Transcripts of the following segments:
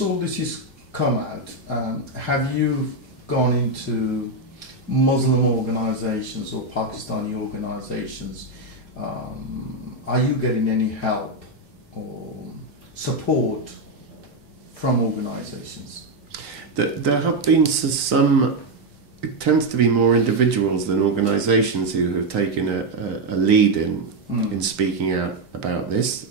All this has come out. Have you gone into Muslim organisations or Pakistani organisations? Are you getting any help or support from organisations? There have been some. It tends to be more individuals than organisations who have taken a lead in speaking out about this.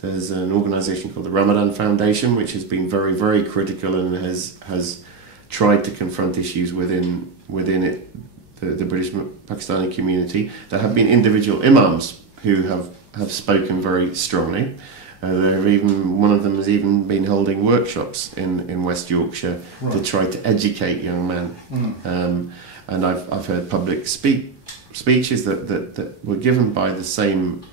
There's an organisation called the Ramadan Foundation, which has been very, very critical and has tried to confront issues within it, the British Pakistani community. There have been individual imams who have spoken very strongly. One of them has even been holding workshops in West Yorkshire to try to educate young men. And I've heard public speeches that were given by the same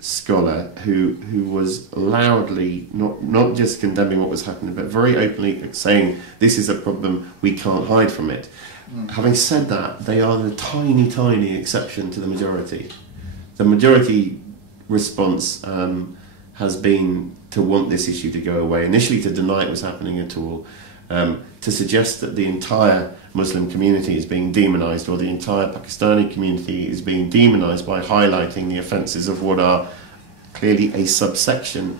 scholar who was loudly not just condemning what was happening, but very openly saying this is a problem, we can't hide from it. Having said that, they are the tiny exception to the majority. The majority response has been to want this issue to go away, initially to deny it was happening at all, to suggest that the entire Muslim community is being demonised, or the entire Pakistani community is being demonised by highlighting the offences of what are clearly a subsection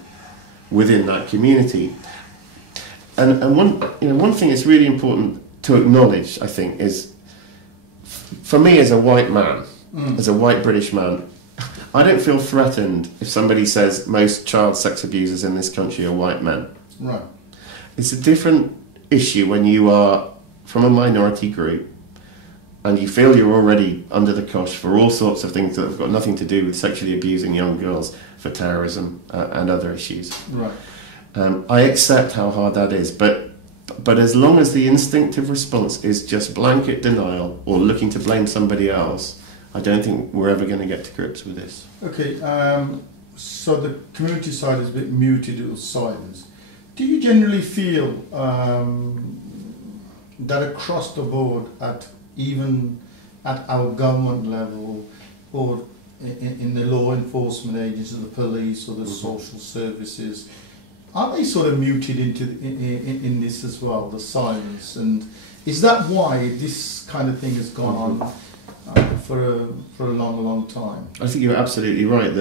within that community. And one thing that's really important to acknowledge, I think, is for me as a white man, as a white British man, I don't feel threatened if somebody says most child sex abusers in this country are white men. Right. It's a different issue when you are from a minority group and you feel you're already under the cosh for all sorts of things that have got nothing to do with sexually abusing young girls, for terrorism and other issues. Right. I accept how hard that is, but as long as the instinctive response is just blanket denial or looking to blame somebody else, I don't think we're ever going to get to grips with this. Okay, so the community side is a bit muted or silence. Do you generally feel that across the board, even at our government level, or in the law enforcement agencies, the police or the social services, are they sort of muted in this as well, the silence? And is that why this kind of thing has gone on for a long time? I think you're absolutely right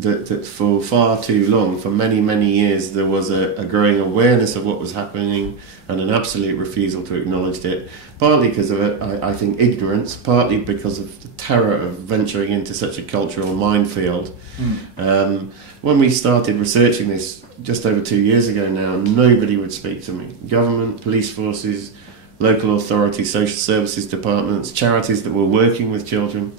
that for far too long, for many years, there was a growing awareness of what was happening and an absolute refusal to acknowledge it, partly because of, I think, ignorance, partly because of the terror of venturing into such a cultural minefield. When we started researching this just over 2 years ago now, nobody would speak to me. Government, police forces, local authorities, social services departments, charities that were working with children.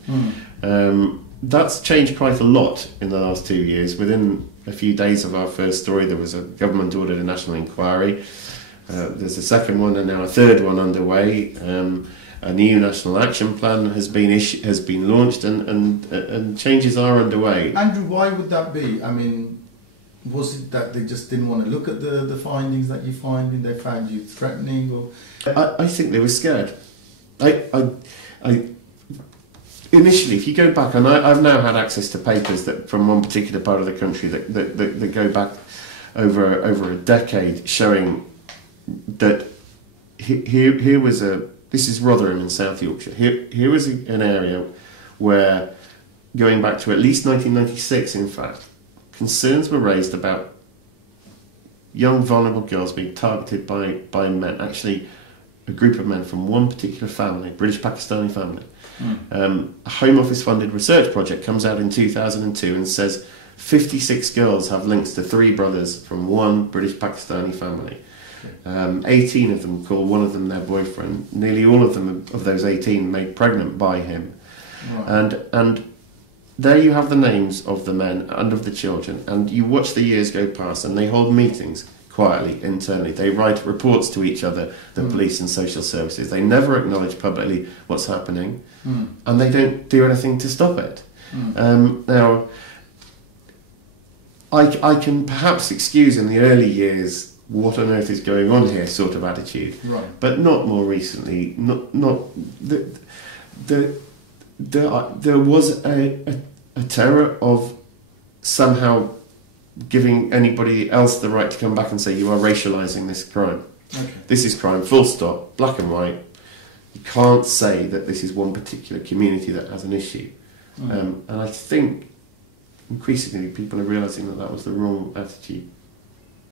That's changed quite a lot in the last 2 years. Within a few days of our first story, there was a government-ordered a national inquiry. There's a second one and now a third one underway. A new national action plan has been launched, and changes are underway. Andrew, why would that be? I mean, was it that they just didn't want to look at the findings that you find, and they found you threatening, or? I think they were scared. Initially, if you go back, and I've now had access to papers that from one particular part of the country that go back over a decade, showing that here was this is Rotherham in South Yorkshire. Here was an area where, going back to at least 1996, in fact, concerns were raised about young vulnerable girls being targeted by men. Actually, a group of men from one particular family, British Pakistani family. A Home Office funded research project comes out in 2002 and says 56 girls have links to 3 brothers from one British Pakistani family. 18 of them call one of them their boyfriend. Nearly all of them, of those 18, made pregnant by him. Right. And there you have the names of the men and of the children, and you watch the years go past, and they hold meetings quietly, internally. They write reports to each other, the police and social services. They never acknowledge publicly what's happening, and they don't do anything to stop it. Now, I can perhaps excuse in the early years what on earth is going on here sort of attitude, right, but not more recently. There was a terror of somehow giving anybody else the right to come back and say you are racialising this crime. Okay. This is crime, full stop, black and white. You can't say that this is one particular community that has an issue. And I think increasingly people are realising that that was the wrong attitude.